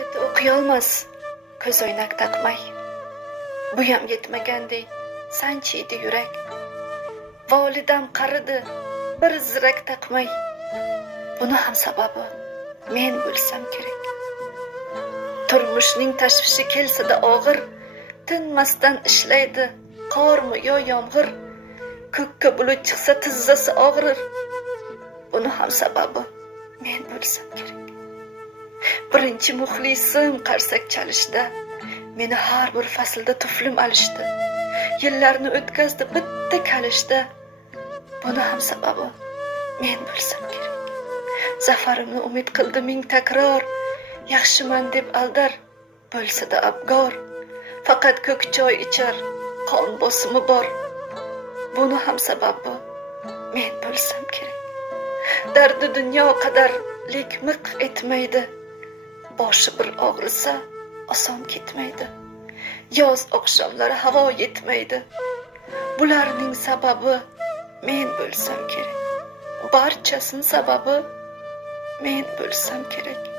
Keti o'qiyolmas ko'zoynak taqmay. Buyam yetmagandek sanchiydi yurak. Volidam qaridi bir zirak taqmay. Buni ham sababi men bo'lsam kerak. Turmushning tashvishi kelsa-da og'ir, tinmasdan ishlaydi, qormi yo yomg'ir. Ko'kka bulut chiqsa tizzasi og'rir. Buni ham sababi men bo'lsam kerak. Birinchi muxlisim qarsak chalishda, meni har bir faslda tuflim alishdi. Yillarni o'tkazdi bitta kalishda. Buni ham sababi men bo'lsam kerak. Zafarimni umid qildi ming takror, yaxshiman deb aldar, bo'lsa-da abgor. Faqat ko'k choy ichar, qon bosimi bor. Buni ham sababi men bo'lsam kerak. Dardi dunyo qadar lek miq etmaydi. Boshi bir og'risa oson ketmaydi. Yoz oqshomlari havo yetmaydi. Bularning sababi men bo'lsam kerak. Barchasining sababi men bo'lsam kerak.